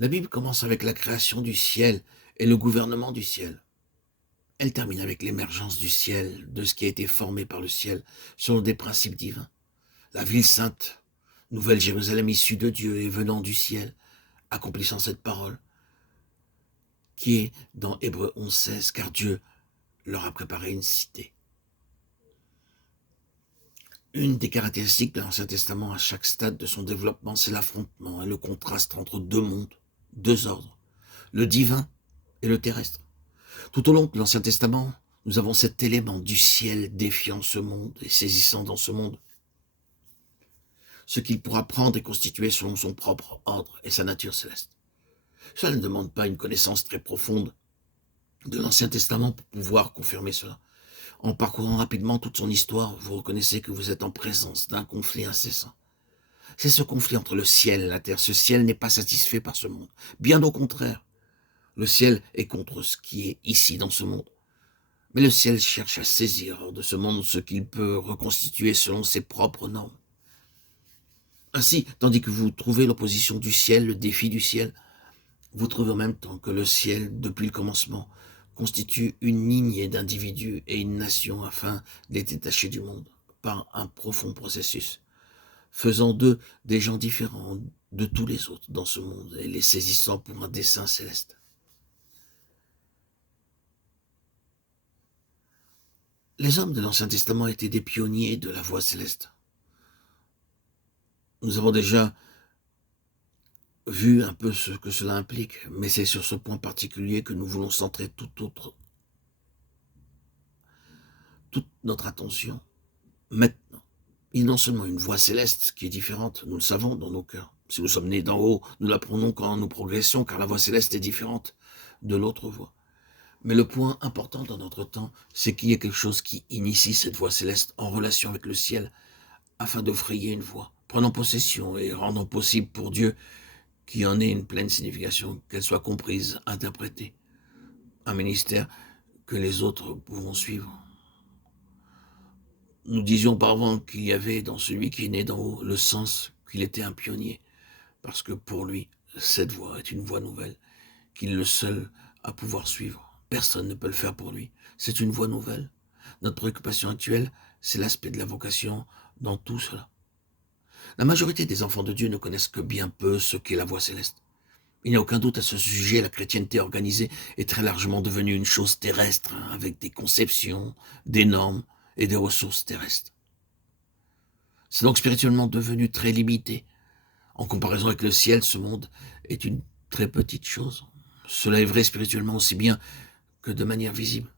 La Bible commence avec la création du ciel et le gouvernement du ciel. Elle termine avec l'émergence du ciel, de ce qui a été formé par le ciel, selon des principes divins. La ville sainte, nouvelle Jérusalem issue de Dieu et venant du ciel, accomplissant cette parole, qui est dans Hébreux 11,16, car Dieu leur a préparé une cité. Une des caractéristiques de l'Ancien Testament à chaque stade de son développement, c'est l'affrontement et le contraste entre deux mondes, deux ordres, le divin et le terrestre. Tout au long de l'Ancien Testament, nous avons cet élément du ciel défiant ce monde et saisissant dans ce monde ce qu'il pourra prendre et constituer selon son propre ordre et sa nature céleste. Cela ne demande pas une connaissance très profonde de l'Ancien Testament pour pouvoir confirmer cela. En parcourant rapidement toute son histoire, vous reconnaissez que vous êtes en présence d'un conflit incessant. C'est ce conflit entre le ciel et la terre. Ce ciel n'est pas satisfait par ce monde. Bien au contraire, le ciel est contre ce qui est ici dans ce monde. Mais le ciel cherche à saisir de ce monde ce qu'il peut reconstituer selon ses propres normes. Ainsi, tandis que vous trouvez l'opposition du ciel, le défi du ciel, vous trouvez en même temps que le ciel, depuis le commencement, constitue une lignée d'individus et une nation afin de les détacher du monde par un profond processus, faisant d'eux des gens différents de tous les autres dans ce monde et les saisissant pour un dessein céleste. Les hommes de l'Ancien Testament étaient des pionniers de la voie céleste. Nous avons déjà vu un peu ce que cela implique, mais c'est sur ce point particulier que nous voulons centrer toute notre attention maintenant. Il y a non seulement une voie céleste qui est différente, nous le savons dans nos cœurs. Si nous sommes nés d'en haut, nous l'apprenons quand nous progressons, car la voie céleste est différente de l'autre voie. Mais le point important dans notre temps, c'est qu'il y ait quelque chose qui initie cette voie céleste en relation avec le ciel, afin de frayer une voie, prenant possession et rendant possible pour Dieu qu'il y en ait une pleine signification, qu'elle soit comprise, interprétée. Un ministère que les autres pourront suivre. Nous disions auparavant qu'il y avait dans celui qui est né d'en haut le sens qu'il était un pionnier, parce que pour lui, cette voie est une voie nouvelle, qu'il est le seul à pouvoir suivre. Personne ne peut le faire pour lui. C'est une voie nouvelle. Notre préoccupation actuelle, c'est l'aspect de la vocation dans tout cela. La majorité des enfants de Dieu ne connaissent que bien peu ce qu'est la voie céleste. Il n'y a aucun doute à ce sujet, la chrétienté organisée est très largement devenue une chose terrestre, avec des conceptions, des normes et des ressources terrestres. C'est donc spirituellement devenu très limité. En comparaison avec le ciel, ce monde est une très petite chose. Cela est vrai spirituellement aussi bien que de manière visible.